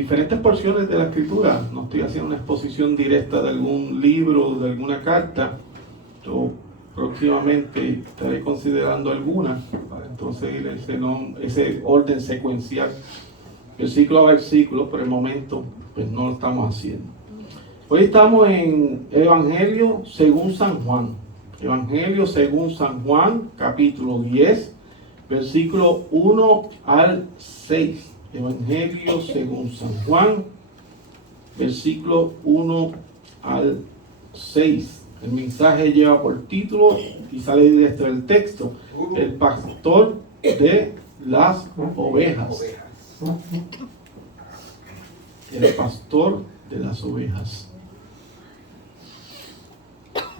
Diferentes porciones de la escritura. No estoy haciendo una exposición directa de algún libro, de alguna carta. Yo próximamente estaré considerando alguna para entonces ir ese orden secuencial, versículo a versículo. Por el momento pues no lo estamos haciendo. Hoy estamos en el Evangelio según San Juan. Evangelio según San Juan, capítulo 10, versículo 1 al 6. Evangelio según San Juan, versículo 1 al 6. El mensaje lleva por título, y sale directo del texto, el pastor de las ovejas. El pastor de las ovejas.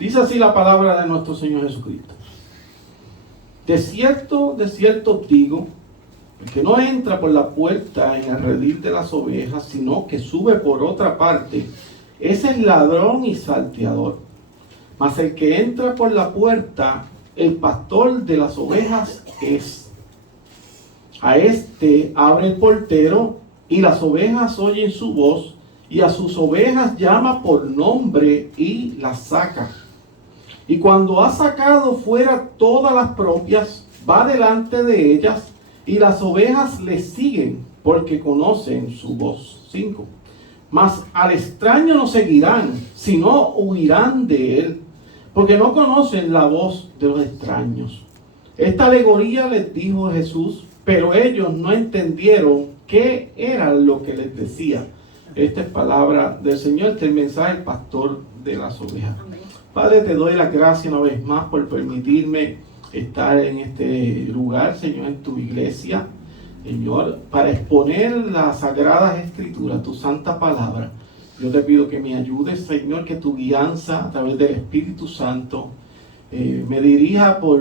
Dice así la palabra de nuestro Señor Jesucristo. De cierto os digo, el que no entra por la puerta en el redil de las ovejas, sino que sube por otra parte, ese es ladrón y salteador. Mas el que entra por la puerta, el pastor de las ovejas es. A este abre el portero, y las ovejas oyen su voz, y a sus ovejas llama por nombre y las saca. Y cuando ha sacado fuera todas las propias, va delante de ellas, y las ovejas le siguen, porque conocen su voz. 5. Mas al extraño no seguirán, sino huirán de él, porque no conocen la voz de los extraños. Esta alegoría les dijo Jesús, pero ellos no entendieron qué era lo que les decía. Esta es palabra del Señor, este es el mensaje del pastor de las ovejas. Amén. Padre, te doy la gracia una vez más por permitirme estar en este lugar, Señor, en tu iglesia, Señor, para exponer las sagradas escrituras, tu santa palabra. Yo te pido que me ayudes, Señor, que tu guianza a través del Espíritu Santo me dirija por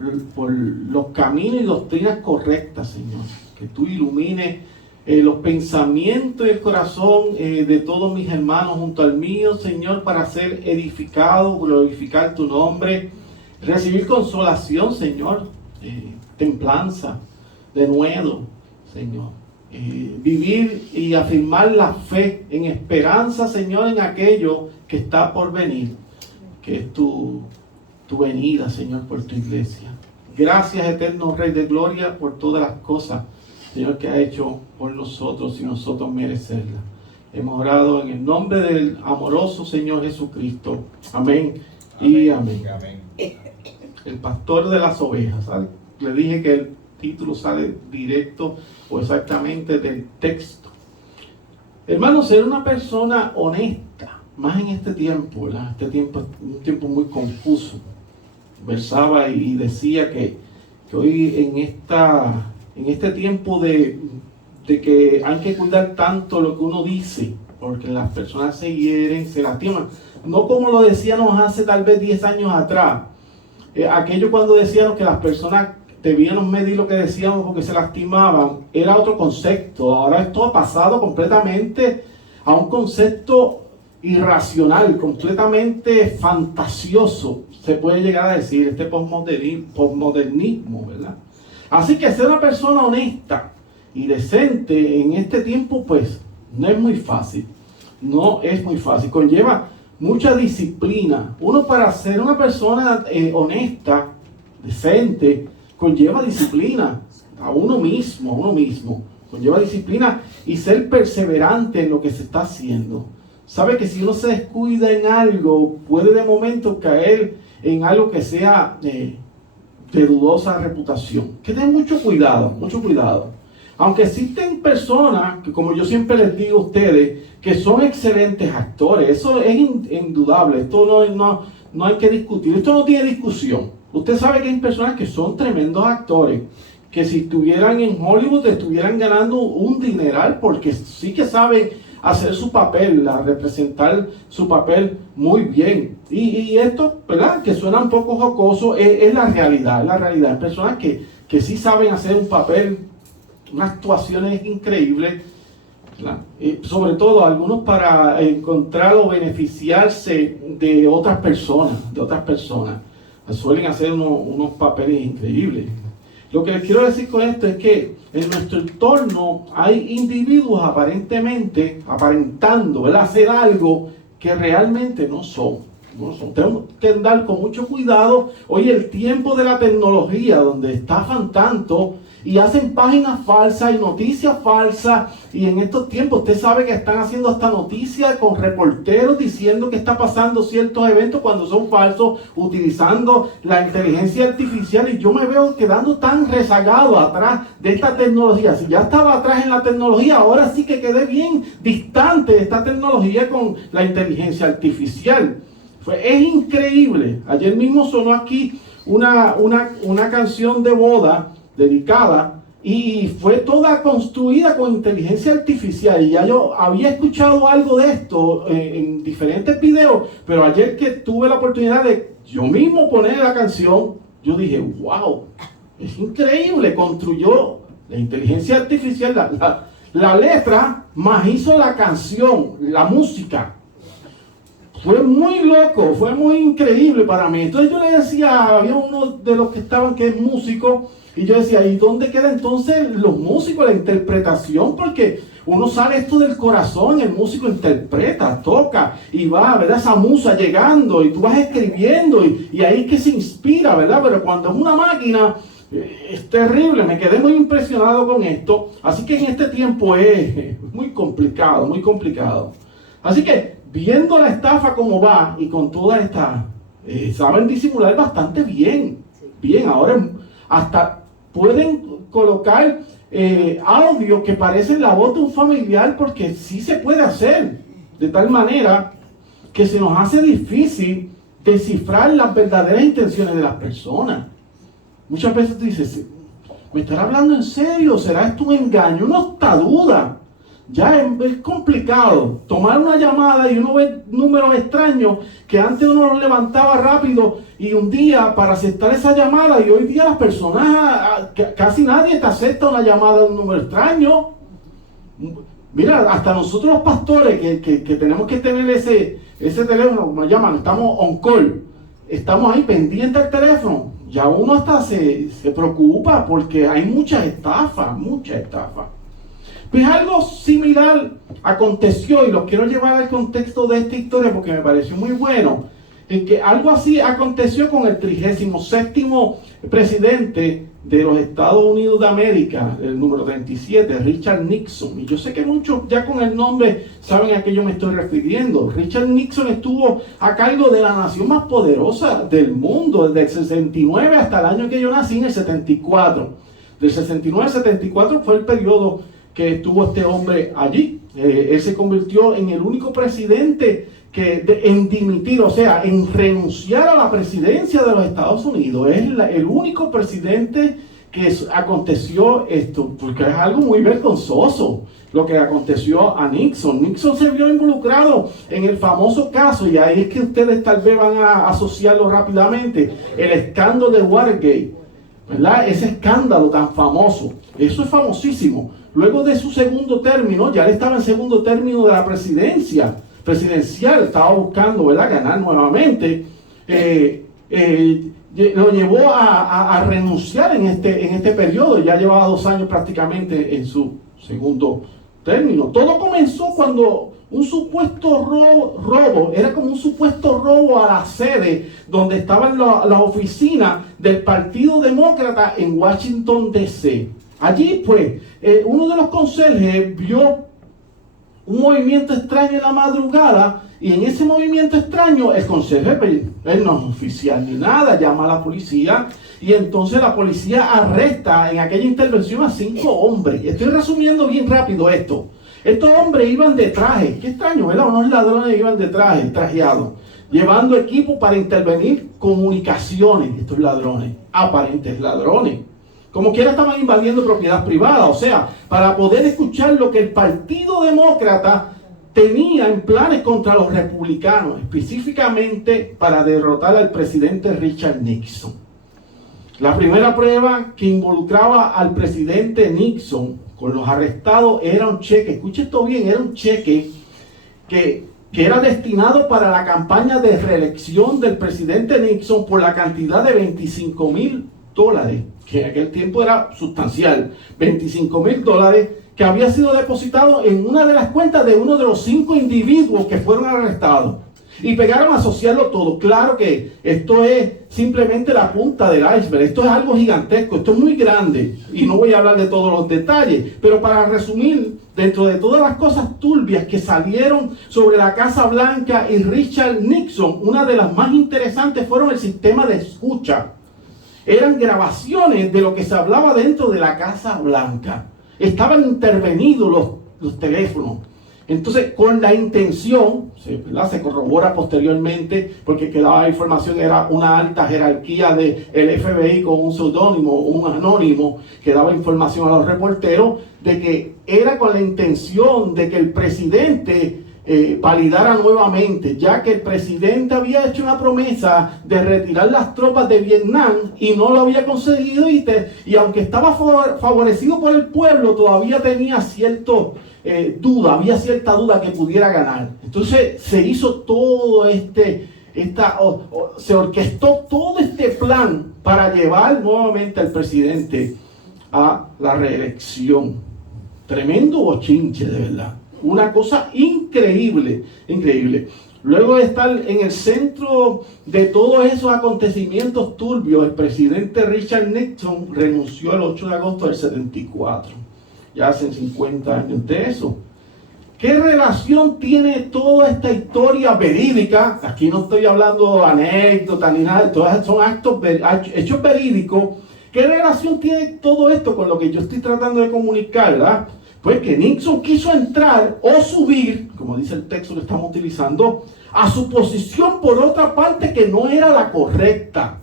los caminos y doctrinas correctas, Señor. Que tú ilumines los pensamientos y el corazón de todos mis hermanos junto al mío, Señor, para ser edificado, glorificar tu nombre, recibir consolación, Señor, templanza, denuedo, Señor. Vivir y afirmar la fe en esperanza, Señor, en aquello que está por venir, que es tu venida, Señor, por tu iglesia. Gracias, eterno Rey de Gloria, por todas las cosas, Señor, que ha hecho por nosotros y nosotros merecerlas. Hemos orado en el nombre del amoroso Señor Jesucristo. Amén, y amén. Amén. El pastor de las ovejas, ¿sabes? Le dije que el título sale directo o exactamente del texto. Hermano, ser una persona honesta, más en este tiempo, ¿verdad? Este tiempo es un tiempo muy confuso. Versaba y decía que hoy en este tiempo de que hay que cuidar tanto lo que uno dice, porque las personas se hieren, se lastiman. No como lo decíamos hace tal vez 10 años atrás. Aquello cuando decíamos que las personas debíamos medir lo que decíamos porque se lastimaban, era otro concepto. Ahora esto ha pasado completamente a un concepto irracional, completamente fantasioso, se puede llegar a decir, este posmodernismo, ¿verdad? Así que ser una persona honesta y decente en este tiempo, pues, no es muy fácil. No es muy fácil. Conlleva mucha disciplina. Uno, para ser una persona honesta, decente, conlleva disciplina a uno mismo. Conlleva disciplina y ser perseverante en lo que se está haciendo. Sabe que si uno se descuida en algo, puede de momento caer en algo que sea de dudosa reputación. Que den mucho cuidado. Aunque existen personas que, como yo siempre les digo a ustedes, que son excelentes actores, eso es indudable, esto no hay que discutir, esto no tiene discusión. Usted sabe que hay personas que son tremendos actores, que si estuvieran en Hollywood estuvieran ganando un dineral, porque sí que saben hacer su papel, representar su papel muy bien. Y esto, ¿verdad?, que suena un poco jocoso, es la realidad. Hay personas que sí saben hacer un papel, unas actuaciones increíbles, sobre todo algunos para encontrar o beneficiarse de otras personas. Suelen hacer unos papeles increíbles. Lo que les quiero decir con esto es que en nuestro entorno hay individuos aparentando, ¿verdad?, hacer algo que realmente no son. Tenemos que andar con mucho cuidado. Hoy el tiempo de la tecnología, donde estafan tanto y hacen páginas falsas y noticias falsas, y en estos tiempos usted sabe que están haciendo hasta noticias con reporteros diciendo que está pasando ciertos eventos cuando son falsos, utilizando la inteligencia artificial, y yo me veo quedando tan rezagado atrás de esta tecnología. Si ya estaba atrás en la tecnología, ahora sí que quedé bien distante de esta tecnología con la inteligencia artificial. Es increíble. Ayer mismo sonó aquí una canción de boda dedicada, y fue toda construida con inteligencia artificial, y ya yo había escuchado algo de esto en diferentes videos, pero ayer que tuve la oportunidad de yo mismo poner la canción, yo dije, wow, es increíble. Construyó la inteligencia artificial la letra, más hizo la canción, la música. Fue muy loco, fue muy increíble para mí. Entonces yo le decía, había uno de los que estaban que es músico, y yo decía, ¿y dónde queda entonces los músicos, la interpretación? Porque uno sale esto del corazón, el músico interpreta, toca, y va, ¿verdad?, esa musa llegando, y tú vas escribiendo, y ahí es que se inspira, ¿verdad? Pero cuando es una máquina, es terrible. Me quedé muy impresionado con esto. Así que en este tiempo es muy complicado, muy complicado. Así que, viendo la estafa como va, y con toda esta, saben disimular bastante bien. Bien, ahora hasta pueden colocar audio que parecen la voz de un familiar, porque sí se puede hacer, de tal manera que se nos hace difícil descifrar las verdaderas intenciones de las personas. Muchas veces tú dices, ¿me estará hablando en serio? ¿Será esto un engaño? Uno está duda. Ya es complicado tomar una llamada, y uno ve números extraños que antes uno los levantaba rápido y un día para aceptar esa llamada, y hoy día las personas, casi nadie te acepta una llamada de un número extraño. Mira, hasta nosotros los pastores que tenemos que tener ese teléfono, como llaman, estamos on call, estamos ahí pendientes del teléfono, ya uno hasta se preocupa porque hay muchas estafas. Pues algo similar aconteció, y lo quiero llevar al contexto de esta historia porque me pareció muy bueno. En que algo así aconteció con el 37º presidente de los Estados Unidos de América, el número 37, Richard Nixon. Y yo sé que muchos ya con el nombre saben a qué yo me estoy refiriendo. Richard Nixon estuvo a cargo de la nación más poderosa del mundo, desde el 69 hasta el año que yo nací, en el 74. Del 69 al 74 fue el periodo que estuvo este hombre allí. Él se convirtió en el único presidente en dimitir, o sea, en renunciar a la presidencia de los Estados Unidos. Es el único presidente que aconteció esto, porque es algo muy vergonzoso lo que aconteció a Nixon. Nixon se vio involucrado en el famoso caso, y ahí es que ustedes tal vez van a asociarlo rápidamente, el escándalo de Watergate, ¿verdad? Ese escándalo tan famoso, eso es famosísimo. Luego de su segundo término, ya él estaba en segundo término de la presidencial, estaba buscando, ¿verdad?, ganar nuevamente, lo llevó a renunciar en este periodo. Ya llevaba 2 años prácticamente en su segundo término. Todo comenzó cuando un supuesto robo, era como un supuesto robo a la sede donde estaban las oficinas del Partido Demócrata en Washington, D.C. Allí, pues, uno de los conserjes vio un movimiento extraño en la madrugada, y en ese movimiento extraño el conserje, él no es oficial ni nada, llama a la policía, y entonces la policía arresta en aquella intervención a 5 hombres. Estoy resumiendo bien rápido esto. Estos hombres iban de traje, qué extraño, ¿verdad? Unos ladrones iban de traje, trajeados, llevando equipo para intervenir comunicaciones. Estos ladrones, aparentes ladrones, como quiera estaban invadiendo propiedad privada, o sea, para poder escuchar lo que el Partido Demócrata tenía en planes contra los republicanos, específicamente para derrotar al presidente Richard Nixon. La primera prueba que involucraba al presidente Nixon con los arrestados era un cheque, escuche esto bien, era un cheque que era destinado para la campaña de reelección del presidente Nixon por la cantidad de $25,000. dólares, que en aquel tiempo era sustancial, $25,000, que había sido depositado en una de las cuentas de uno de los 5 individuos que fueron arrestados. Y pegaron a asociarlo todo. Claro que esto es simplemente la punta del iceberg. Esto es algo gigantesco, esto es muy grande. Y no voy a hablar de todos los detalles. Pero para resumir, dentro de todas las cosas turbias que salieron sobre la Casa Blanca y Richard Nixon, una de las más interesantes fueron el sistema de escucha. Eran grabaciones de lo que se hablaba dentro de la Casa Blanca. Estaban intervenidos los teléfonos. Entonces, con la intención, se corrobora posteriormente, porque quedaba información, era una alta jerarquía del FBI con un seudónimo, un anónimo, que daba información a los reporteros, de que era con la intención de que el presidente validara nuevamente, ya que el presidente había hecho una promesa de retirar las tropas de Vietnam y no lo había conseguido, y aunque estaba favorecido por el pueblo, todavía tenía había cierta duda que pudiera ganar. Entonces se hizo todo se orquestó todo este plan para llevar nuevamente al presidente a la reelección. Tremendo bochinche, de verdad. Una cosa increíble, increíble. Luego de estar en el centro de todos esos acontecimientos turbios, el presidente Richard Nixon renunció el 8 de agosto del 74. Ya hacen 50 años de eso. ¿Qué relación tiene toda esta historia verídica? Aquí no estoy hablando de anécdotas ni nada, todos son hechos verídicos. ¿Qué relación tiene todo esto con lo que yo estoy tratando de comunicar, verdad? Pues que Nixon quiso entrar o subir, como dice el texto que estamos utilizando, a su posición por otra parte que no era la correcta.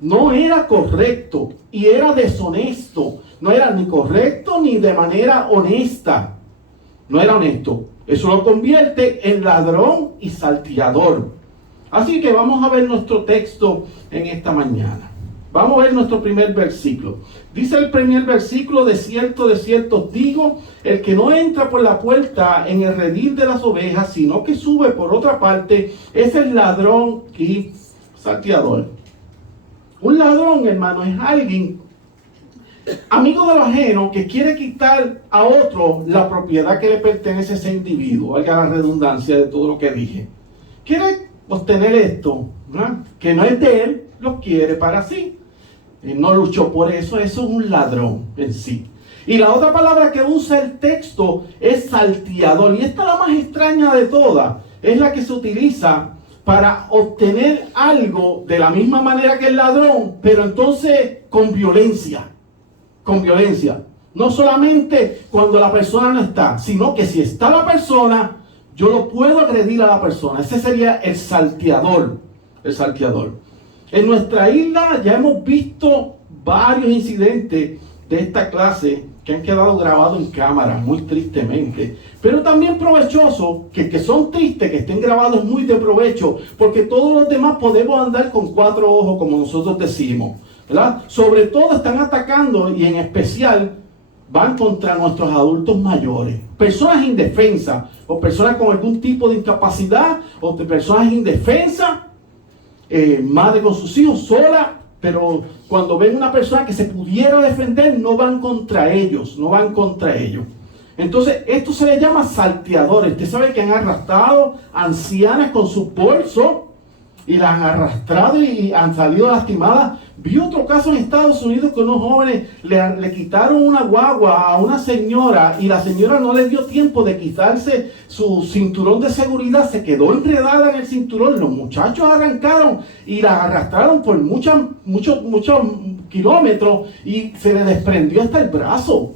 No era correcto y era deshonesto. No era ni correcto ni de manera honesta. No era honesto. Eso lo convierte en ladrón y salteador. Así que vamos a ver nuestro texto en esta mañana. Vamos a ver nuestro primer versículo. Dice el primer versículo: de cierto os digo, el que no entra por la puerta en el redil de las ovejas, sino que sube por otra parte, es el ladrón y salteador. Un ladrón, hermano, es alguien amigo de lo ajeno que quiere quitar a otro la propiedad que le pertenece a ese individuo, valga la redundancia de todo lo que dije. Quiere obtener esto, ¿verdad?, que no es de él, lo quiere para sí. Él no luchó por eso, eso es un ladrón en sí. Y la otra palabra que usa el texto es salteador, y esta es la más extraña de todas, es la que se utiliza para obtener algo de la misma manera que el ladrón, pero entonces con violencia. Con violencia. No solamente cuando la persona no está, sino que si está la persona, yo lo puedo agredir a la persona. Ese sería el salteador. El salteador. En nuestra isla ya hemos visto varios incidentes de esta clase que han quedado grabados en cámara, muy tristemente. Pero también provechosos, que son tristes, que estén grabados, muy de provecho, porque todos los demás podemos andar con 4 ojos, como nosotros decimos, ¿verdad? Sobre todo están atacando, y en especial van contra nuestros adultos mayores, personas indefensas, o personas con algún tipo de incapacidad, o de personas indefensas, madre con sus hijos sola, pero cuando ven una persona que se pudiera defender, no van contra ellos, Entonces, esto se le llama salteadores. Usted sabe que han arrastrado ancianas con sus bolsos, y las han arrastrado y han salido lastimadas. Vi otro caso en Estados Unidos que unos jóvenes le quitaron una guagua a una señora, y la señora no le dio tiempo de quitarse su cinturón de seguridad, se quedó enredada en el cinturón. Los muchachos arrancaron y la arrastraron por muchos kilómetros y se le desprendió hasta el brazo.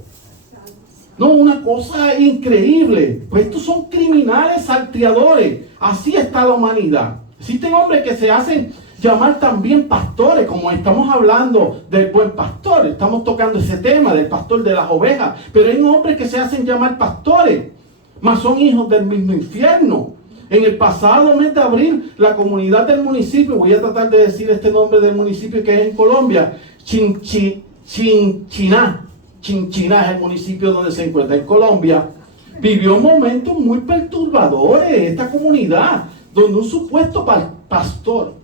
No, una cosa increíble. Pues estos son criminales salteadores. Así está la humanidad. Existen hombres que se hacen llamar también pastores, como estamos hablando del buen pastor. Estamos tocando ese tema del pastor de las ovejas. Pero hay hombres que se hacen llamar pastores, mas son hijos del mismo infierno. En el pasado mes de abril, la comunidad del municipio, voy a tratar de decir este nombre del municipio que es en Colombia, Chinchiná es el municipio donde se encuentra en Colombia, vivió momentos muy perturbadores esta comunidad, donde un supuesto pastor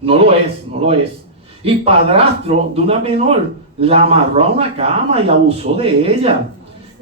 No lo es, no lo es. Y padrastro de una menor la amarró a una cama y abusó de ella.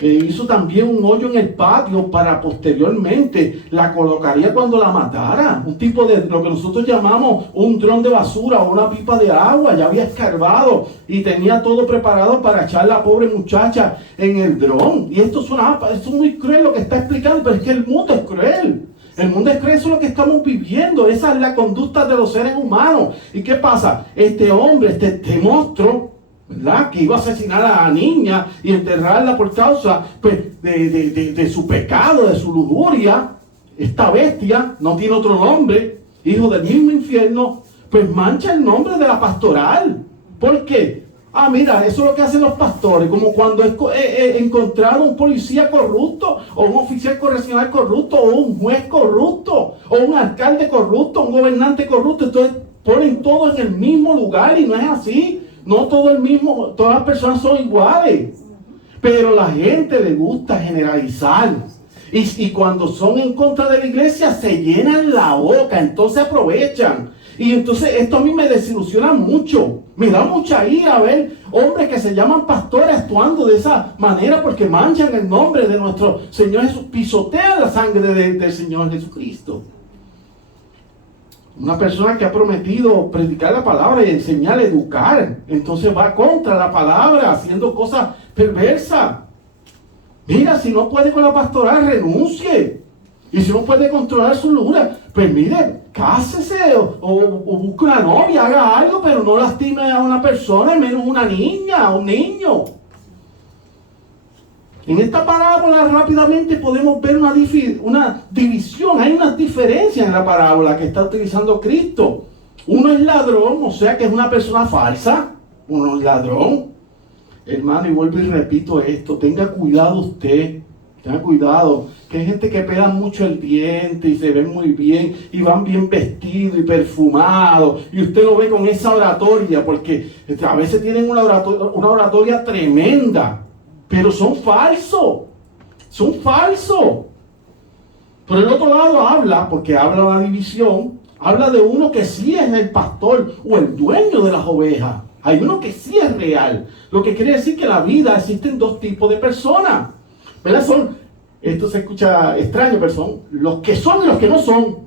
Hizo también un hoyo en el patio para posteriormente la colocaría cuando la matara. Un tipo de lo que nosotros llamamos un dron de basura o una pipa de agua. Ya había escarbado y tenía todo preparado para echar a la pobre muchacha en el dron. Y esto es muy cruel lo que está explicando, pero es que el mundo es cruel. El mundo es cruel, eso es lo que estamos viviendo. Esa es la conducta de los seres humanos. ¿Y qué pasa? Este hombre, este monstruo, ¿verdad?, que iba a asesinar a la niña y enterrarla por causa pues, de su pecado, de su lujuria. Esta bestia no tiene otro nombre, hijo del mismo infierno, pues mancha el nombre de la pastoral. ¿Por qué? Mira, eso es lo que hacen los pastores, como cuando encontraron un policía corrupto, o un oficial correccional corrupto, o un juez corrupto, o un alcalde corrupto, un gobernante corrupto. Entonces ponen todo en el mismo lugar y no es así. No todas las personas son iguales, pero a la gente le gusta generalizar. Y cuando son en contra de la iglesia se llenan la boca, entonces aprovechan. Y entonces esto a mí me desilusiona mucho. Me da mucha ira ver hombres que se llaman pastores actuando de esa manera porque manchan el nombre de nuestro Señor Jesús, pisotean la sangre del Señor Jesucristo. Una persona que ha prometido predicar la palabra y enseñar, educar, entonces va contra la palabra, haciendo cosas perversas. Mira, si no puede con la pastoral, renuncie. Y si no puede controlar su lujura, pues mire, cásese o busque una novia, haga algo, pero no lastime a una persona, menos una niña, a un niño. En esta parábola rápidamente podemos ver una división, hay una diferencia en la parábola que está utilizando Cristo. Uno es ladrón, o sea que es una persona falsa, uno es ladrón. Hermano, y vuelvo y repito esto, tenga cuidado usted, tenga cuidado, que hay gente que pega mucho el diente y se ven muy bien y van bien vestidos y perfumados y usted lo ve con esa oratoria, porque a veces tienen una oratoria tremenda. Pero son falsos. Por el otro lado habla, porque habla una división, habla de uno que sí es el pastor o el dueño de las ovejas. Hay uno que sí es real. Lo que quiere decir que en la vida existen dos tipos de personas. ¿Verdad? Esto se escucha extraño, pero son los que son y los que no son.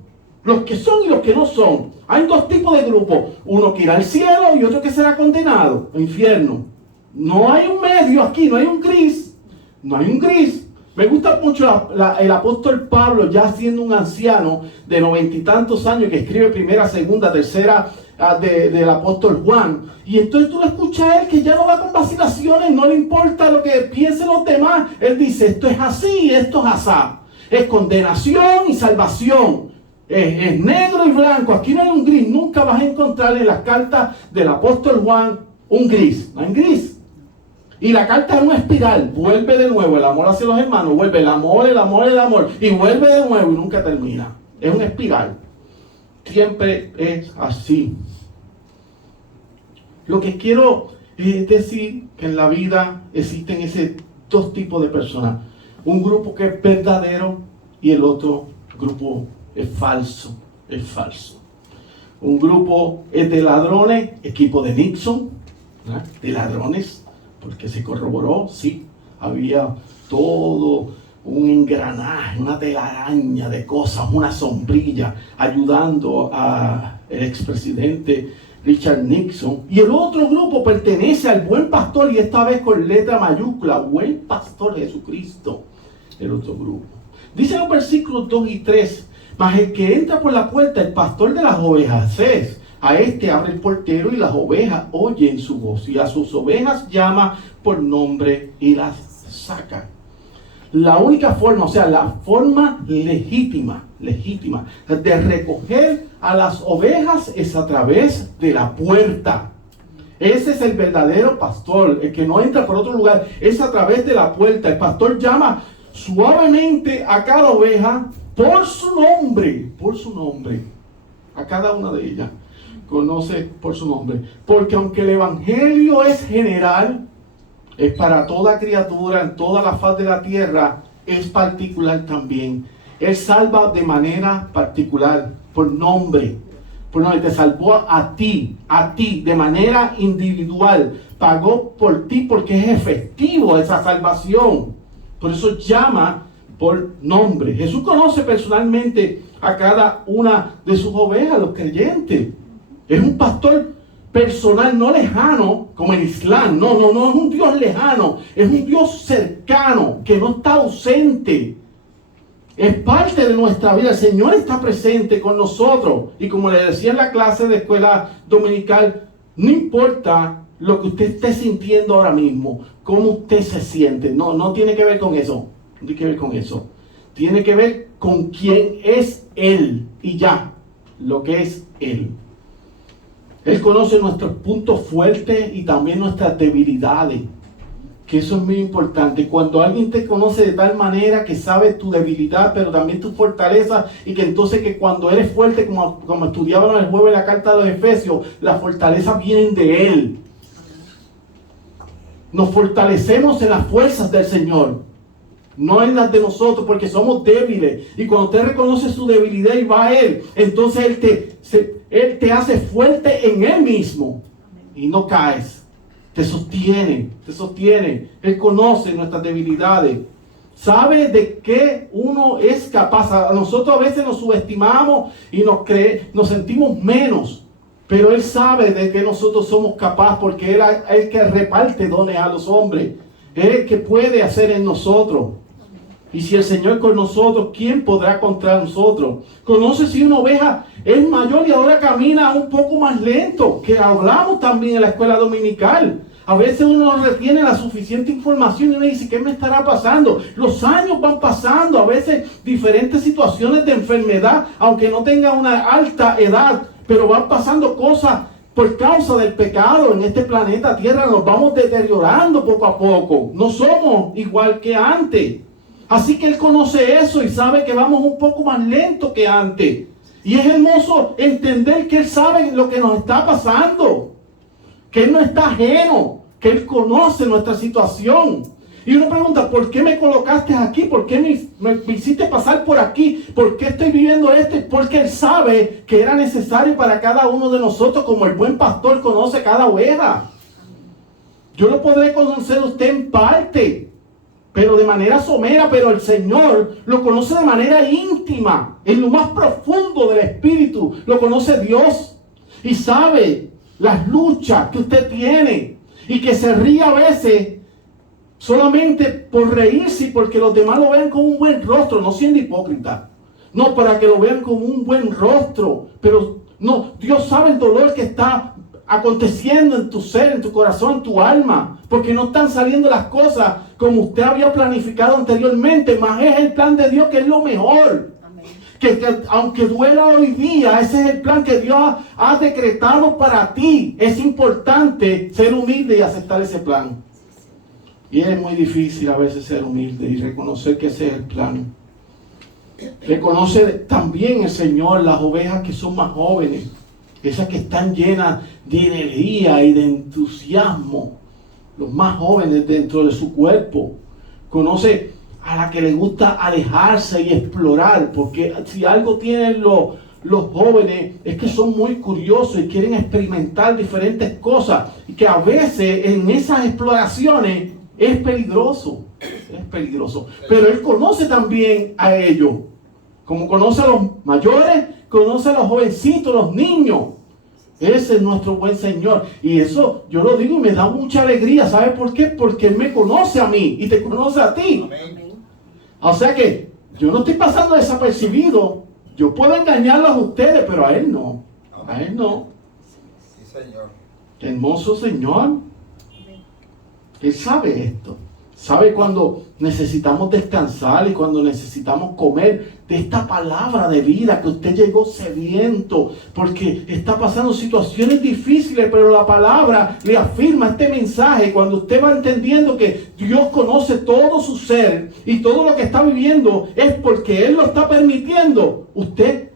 Los que son y los que no son. Hay dos tipos de grupos. Uno que irá al cielo y otro que será condenado al infierno. No hay un medio aquí, no hay un gris. No hay un gris. Me gusta mucho el apóstol Pablo, ya siendo un anciano de 90 y tantos años, que escribe primera, segunda, tercera del apóstol Juan. Y entonces tú lo escuchas a él que ya no va con vacilaciones, no le importa lo que piensen los demás. Él dice, esto es así, esto es asá. Es condenación y salvación. Es negro y blanco. Aquí no hay un gris. Nunca vas a encontrar en las cartas del apóstol Juan un gris. No hay gris. Y la carta es una espiral, vuelve de nuevo el amor hacia los hermanos, vuelve el amor, y vuelve de nuevo y nunca termina. Es una espiral. Siempre es así. Lo que quiero es decir que en la vida existen esos dos tipos de personas. Un grupo que es verdadero y el otro grupo es falso. Es falso. Un grupo es de ladrones, equipo de Nixon, ¿verdad? De ladrones. Porque se corroboró, sí, había todo un engranaje, una telaraña de cosas, una sombrilla ayudando al expresidente Richard Nixon. Y el otro grupo pertenece al buen pastor, y esta vez con letra mayúscula, buen pastor Jesucristo. El otro grupo. Dice los versículos 2 y 3, mas el que entra por la puerta, el pastor de las ovejas es. A este abre el portero y las ovejas oyen su voz, y a sus ovejas llama por nombre y las saca. La única forma, o sea, la forma legítima de recoger a las ovejas es a través de la puerta. Ese es el verdadero pastor, el que no entra por otro lugar, es a través de la puerta. El pastor llama suavemente a cada oveja por su nombre, a cada una de ellas. Conoce por su nombre, porque aunque el evangelio es general, es para toda criatura en toda la faz de la tierra, es particular también. Él salva de manera particular, por nombre. por donde te salvó a ti, de manera individual. Pagó por ti porque es efectivo esa salvación. Por eso llama por nombre. Jesús conoce personalmente a cada una de sus ovejas, los creyentes. Es un pastor personal, no lejano, como el Islam. No es un Dios lejano. Es un Dios cercano, que no está ausente. Es parte de nuestra vida. El Señor está presente con nosotros. Y como le decía en la clase de escuela dominical, no importa lo que usted esté sintiendo ahora mismo, cómo usted se siente. No tiene que ver con eso. No tiene que ver con eso. Tiene que ver con quién es Él. Y ya, lo que es Él. Él conoce nuestros puntos fuertes y también nuestras debilidades. Que eso es muy importante. Cuando alguien te conoce de tal manera que sabe tu debilidad, pero también tu fortaleza, y que entonces que cuando eres fuerte, como estudiábamos el jueves la carta de los Efesios, las fortalezas vienen de Él. Nos fortalecemos en las fuerzas del Señor, no en las de nosotros, porque somos débiles. Y cuando usted reconoce su debilidad y va a Él, entonces Él te hace fuerte en Él mismo. Y no caes. Te sostiene. Él conoce nuestras debilidades. Sabe de qué uno es capaz. Nosotros a veces nos subestimamos y nos sentimos menos. Pero Él sabe de qué nosotros somos capaces, porque Él es el que reparte dones a los hombres. Él es el que puede hacer en nosotros. Y si el Señor con nosotros, ¿quién podrá contra nosotros? Conoce si una oveja es mayor y ahora camina un poco más lento, que hablamos también en la escuela dominical. A veces uno no retiene la suficiente información y uno dice, ¿qué me estará pasando? Los años van pasando, a veces diferentes situaciones de enfermedad, aunque no tenga una alta edad, pero van pasando cosas por causa del pecado en este planeta Tierra. Nos vamos deteriorando poco a poco. No somos igual que antes. Así que Él conoce eso y sabe que vamos un poco más lento que antes. Y es hermoso entender que Él sabe lo que nos está pasando. Que Él no está ajeno. Que Él conoce nuestra situación. Y uno pregunta, ¿por qué me colocaste aquí? ¿Por qué me hiciste pasar por aquí? ¿Por qué estoy viviendo esto? Porque Él sabe que era necesario para cada uno de nosotros, como el buen pastor conoce cada oveja. Yo lo podré conocer a usted en parte, pero de manera somera, pero el Señor lo conoce de manera íntima, en lo más profundo del espíritu. Lo conoce Dios y sabe las luchas que usted tiene, y que se ríe a veces solamente por reírse y porque los demás lo vean con un buen rostro, no siendo hipócrita. No, para que lo vean con un buen rostro. Pero no, Dios sabe el dolor que está aconteciendo en tu ser, en tu corazón, en tu alma, porque no están saliendo las cosas como usted había planificado anteriormente. Mas es el plan de Dios, que es lo mejor. Que aunque duela hoy día, ese es el plan que Dios ha decretado para ti. Es importante ser humilde y aceptar ese plan. Y es muy difícil a veces ser humilde y reconocer que ese es el plan. Reconoce también el Señor las ovejas que son más jóvenes, esas que están llenas de energía y de entusiasmo, los más jóvenes dentro de su cuerpo. Conoce a la que le gusta alejarse y explorar, porque si algo tienen los jóvenes es que son muy curiosos y quieren experimentar diferentes cosas, y que a veces en esas exploraciones es peligroso, pero Él conoce también a ellos, como conoce a los mayores, conoce a los jovencitos, los niños. Ese es nuestro buen Señor. Y eso yo lo digo y me da mucha alegría. ¿Sabe por qué? Porque Él me conoce a mí y te conoce a ti. Amén. O sea que yo no estoy pasando desapercibido. Yo puedo engañarlos a ustedes, pero a Él no. A Él no. Sí, Señor. Qué hermoso Señor. Él sabe esto. Sabe cuando necesitamos descansar y cuando necesitamos comer de esta palabra de vida, que usted llegó sediento porque está pasando situaciones difíciles, pero la palabra le afirma este mensaje. Cuando usted va entendiendo que Dios conoce todo su ser y todo lo que está viviendo es porque Él lo está permitiendo, usted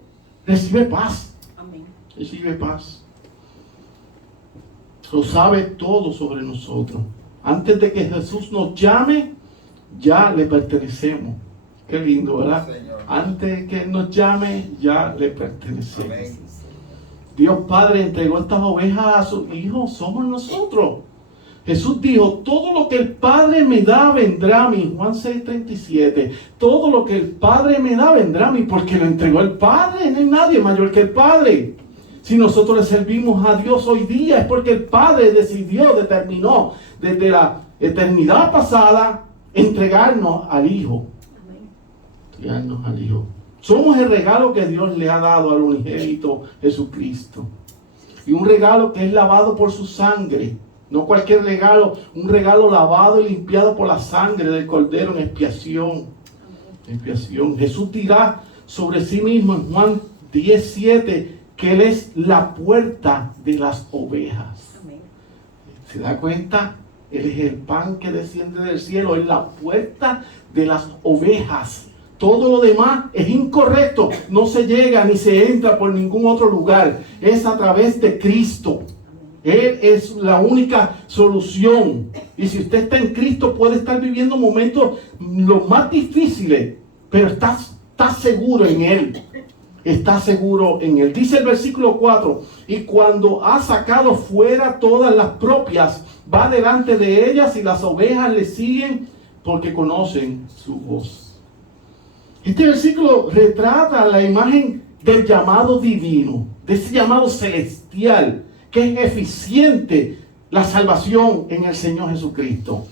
recibe paz. Amén. Recibe paz. Lo sabe todo sobre nosotros. Antes de que Jesús nos llame, ya le pertenecemos. Qué lindo, ¿verdad? Señor. Antes de que Él nos llame, ya le pertenecemos. Amén. Dios Padre entregó estas ovejas a su Hijo, somos nosotros. Jesús dijo, todo lo que el Padre me da vendrá a mí. Juan 6:37. Todo lo que el Padre me da vendrá a mí, porque lo entregó el Padre. No hay nadie mayor que el Padre. Si nosotros le servimos a Dios hoy día, es porque el Padre decidió, determinó desde la eternidad pasada entregarnos al Hijo. Entregarnos al Hijo. Somos el regalo que Dios le ha dado al unigénito Jesucristo. Y un regalo que es lavado por su sangre. No cualquier regalo, un regalo lavado y limpiado por la sangre del Cordero en expiación. Expiación. Jesús dirá sobre sí mismo en Juan 10:7 que Él es la puerta de las ovejas. ¿Se da cuenta? Él es el pan que desciende del cielo, es la puerta de las ovejas. Todo lo demás es incorrecto, no se llega ni se entra por ningún otro lugar, es a través de Cristo. Él es la única solución. Y si usted está en Cristo, puede estar viviendo momentos los más difíciles, pero está seguro en Él. Está seguro en Él. Dice el versículo 4, y cuando ha sacado fuera todas las propias, va delante de ellas y las ovejas le siguen porque conocen su voz. Este versículo retrata la imagen del llamado divino, de ese llamado celestial, que es eficiente la salvación en el Señor Jesucristo.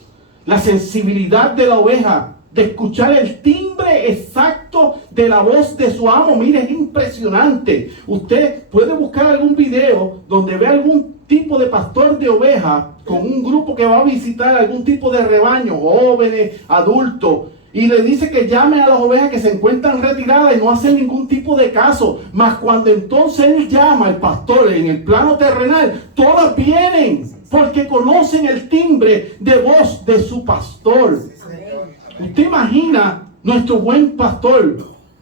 La sensibilidad de la oveja, de escuchar el timbre exacto de la voz de su amo. Mire, es impresionante. Usted puede buscar algún video donde ve algún tipo de pastor de oveja con un grupo que va a visitar algún tipo de rebaño, jóvenes, adultos, y le dice que llame a las ovejas que se encuentran retiradas y no hacen ningún tipo de caso. Mas cuando entonces él llama al pastor en el plano terrenal, todas vienen porque conocen el timbre de voz de su pastor. Usted imagina nuestro buen pastor,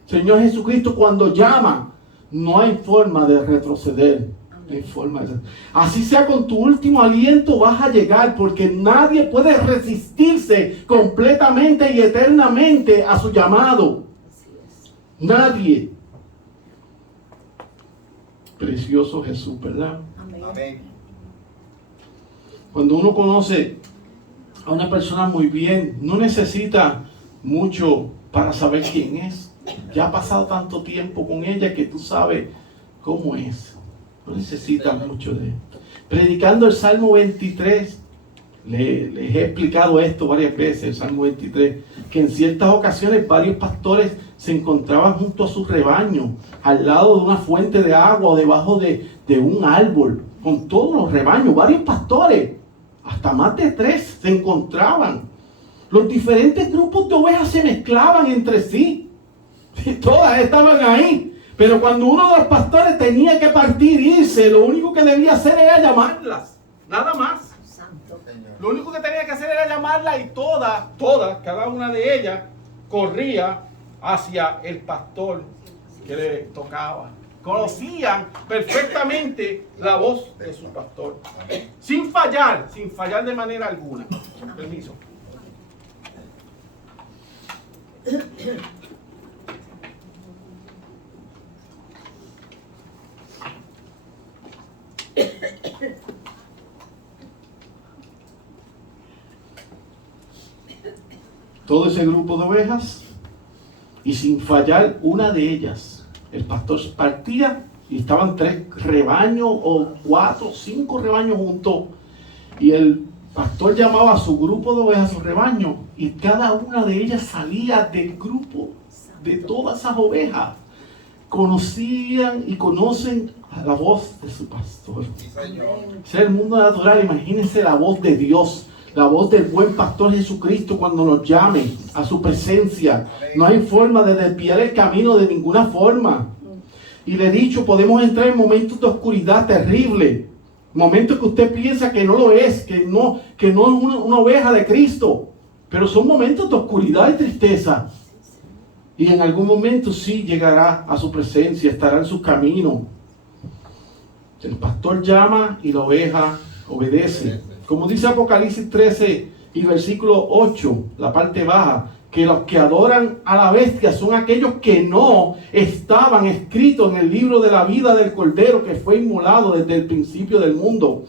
Señor Jesucristo, cuando llama, no hay forma de retroceder. No hay forma de... Así sea con tu último aliento, vas a llegar, porque nadie puede resistirse completamente y eternamente a su llamado. Nadie. Precioso Jesús, ¿verdad? Amén. Cuando uno conoce a una persona muy bien, no necesita mucho para saber quién es. Ya ha pasado tanto tiempo con ella que tú sabes cómo es. No necesita mucho de él. Predicando el Salmo 23, les he explicado esto varias veces, el Salmo 23, que en ciertas ocasiones varios pastores se encontraban junto a su rebaño, al lado de una fuente de agua o debajo de un árbol, con todos los rebaños, varios pastores, hasta más de 3 se encontraban. Los diferentes grupos de ovejas se mezclaban entre sí, y todas estaban ahí. Pero cuando uno de los pastores tenía que partir, irse, lo único que debía hacer era llamarlas. Nada más. Lo único que tenía que hacer era llamarlas y todas, cada una de ellas corría hacia el pastor que le tocaba. Conocían perfectamente la voz de su pastor. Sin fallar de manera alguna. Permiso. Todo ese grupo de ovejas, y sin fallar una de ellas, el pastor partía y estaban 3 rebaños o 4, 5 rebaños juntos, y el pastor llamaba a su grupo de ovejas, a su rebaño, y cada una de ellas salía del grupo de todas esas ovejas. Conocían y conocen a la voz de su pastor. Ese es el mundo natural. Imagínense la voz de Dios, la voz del buen pastor Jesucristo cuando nos llame a su presencia. No hay forma de desviar el camino de ninguna forma. Y le he dicho, podemos entrar en momentos de oscuridad terrible, momentos que usted piensa que no lo es, que no es una oveja de Cristo, pero son momentos de oscuridad y tristeza. Y en algún momento sí llegará a su presencia, estará en su camino. El pastor llama y la oveja obedece. Como dice Apocalipsis 13 y versículo 8, la parte baja, que los que adoran a la bestia son aquellos que no estaban escritos en el libro de la vida del Cordero que fue inmolado desde el principio del mundo.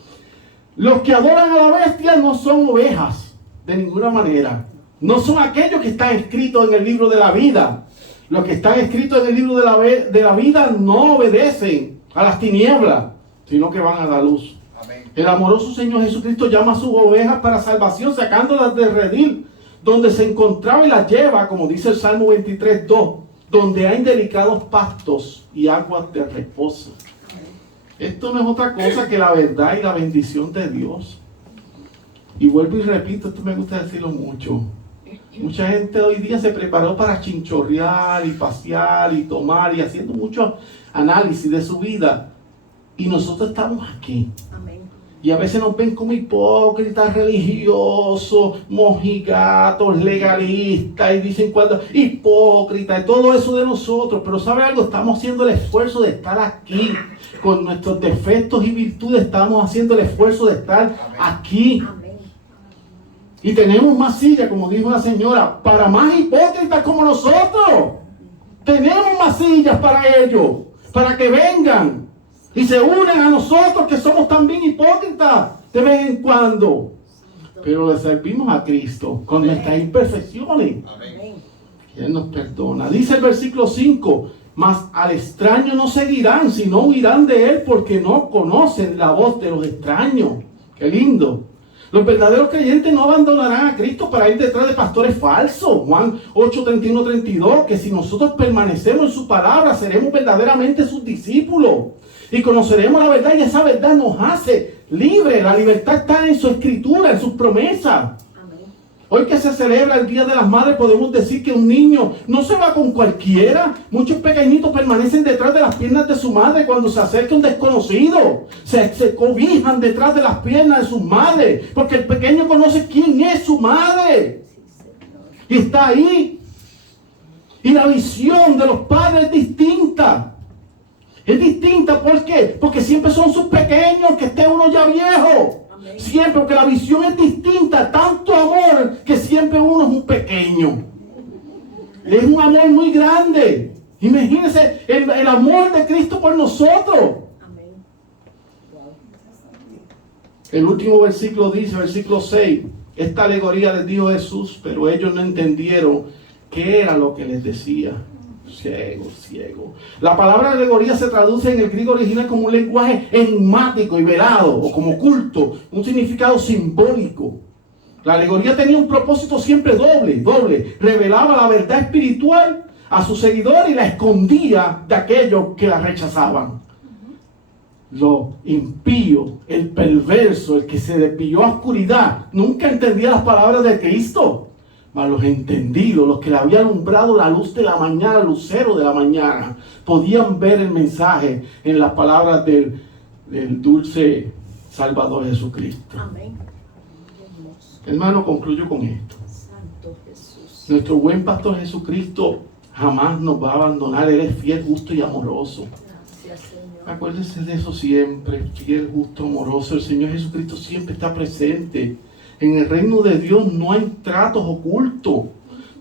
Los que adoran a la bestia no son ovejas de ninguna manera. No son aquellos que están escritos en el libro de la vida. Los que están escritos en el libro de la vida no obedecen a las tinieblas, sino que van a la luz. Amén. El amoroso Señor Jesucristo llama a sus ovejas para salvación, sacándolas del redil donde se encontraba y las lleva, como dice el Salmo 23:2, donde hay delicados pastos y aguas de reposo. Esto no es otra cosa que la verdad y la bendición de Dios. Y vuelvo y repito, esto me gusta decirlo mucho. Mucha gente hoy día se preparó para chinchorrear y pasear y tomar y haciendo mucho análisis de su vida. Y nosotros estamos aquí. Amén. Y a veces nos ven como hipócritas, religiosos, mojigatos, legalistas, y dicen cuando hipócritas, y todo eso de nosotros. Pero ¿sabe algo? Estamos haciendo el esfuerzo de estar aquí. Con nuestros defectos y virtudes estamos haciendo el esfuerzo de estar aquí. Y tenemos más sillas, como dijo la señora, para más hipócritas como nosotros. Tenemos más sillas para ellos, para que vengan y se unen a nosotros que somos también hipócritas de vez en cuando. Pero le servimos a Cristo con nuestras imperfecciones. Amén. Y Él nos perdona. Dice el versículo 5, mas al extraño no seguirán, sino huirán de él porque no conocen la voz de los extraños. Qué lindo. Los verdaderos creyentes no abandonarán a Cristo para ir detrás de pastores falsos. Juan 8:31-32, que si nosotros permanecemos en su palabra, seremos verdaderamente sus discípulos. Y conoceremos la verdad y esa verdad nos hace libres. La libertad está en su escritura, en sus promesas. Hoy que se celebra el Día de las Madres, podemos decir que un niño no se va con cualquiera. Muchos pequeñitos permanecen detrás de las piernas de su madre cuando se acerca un desconocido. Se cobijan detrás de las piernas de sus madres, porque el pequeño conoce quién es su madre. Y está ahí. Y la visión de los padres es distinta. Es distinta, ¿por qué? Porque siempre son sus pequeños, que esté uno ya viejo. Siempre, porque la visión es distinta, tanto amor que siempre uno es un pequeño. Es un amor muy grande. Imagínense el amor de Cristo por nosotros. El último versículo dice, versículo 6, esta alegoría les dijo Jesús, pero ellos no entendieron qué era lo que les decía. Ciego. La palabra alegoría se traduce en el griego original como un lenguaje enigmático y velado, o como culto, un significado simbólico. La alegoría tenía un propósito siempre doble. Revelaba la verdad espiritual a sus seguidores y la escondía de aquellos que la rechazaban. Lo impío, el perverso, el que se desvió a oscuridad, nunca entendía las palabras de Cristo. Mas los entendidos, los que le había alumbrado la luz de la mañana, el lucero de la mañana, podían ver el mensaje en las palabras del dulce Salvador Jesucristo. Amén. Hermano, concluyo con esto. Santo Jesús. Nuestro buen pastor Jesucristo jamás nos va a abandonar. Él es fiel, justo y amoroso. Gracias, Señor. Acuérdense de eso siempre. Fiel, justo, amoroso. El Señor Jesucristo siempre está presente. En el reino de Dios no hay tratos ocultos.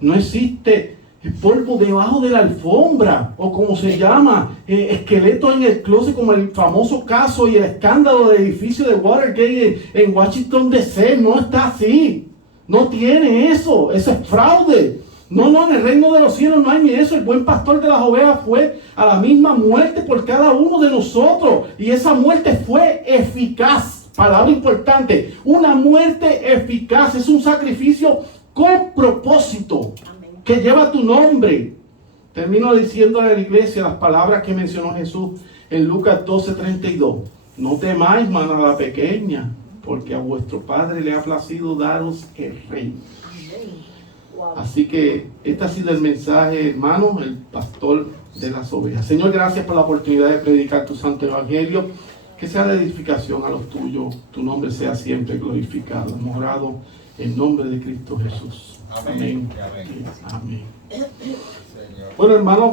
No existe polvo debajo de la alfombra. O como se llama, esqueleto en el closet, como el famoso caso y el escándalo del edificio de Watergate en Washington DC. No está así. No tiene eso. Eso es fraude. No, en el reino de los cielos no hay ni eso. El buen pastor de las ovejas fue a la misma muerte por cada uno de nosotros. Y esa muerte fue eficaz. Palabra importante, una muerte eficaz, es un sacrificio con propósito. Amén. Que lleva tu nombre. Termino diciendo a la iglesia las palabras que mencionó Jesús en Lucas 12:32. No temáis, manada pequeña, porque a vuestro Padre le ha placido daros el reino. Wow. Así que este ha sido el mensaje, hermano, el pastor de las ovejas. Señor, gracias por la oportunidad de predicar tu santo evangelio. Que sea de edificación a los tuyos, tu nombre sea siempre glorificado. Hemos orado en nombre de Cristo Jesús. Amén. Amén. Amén. Bueno, hermano.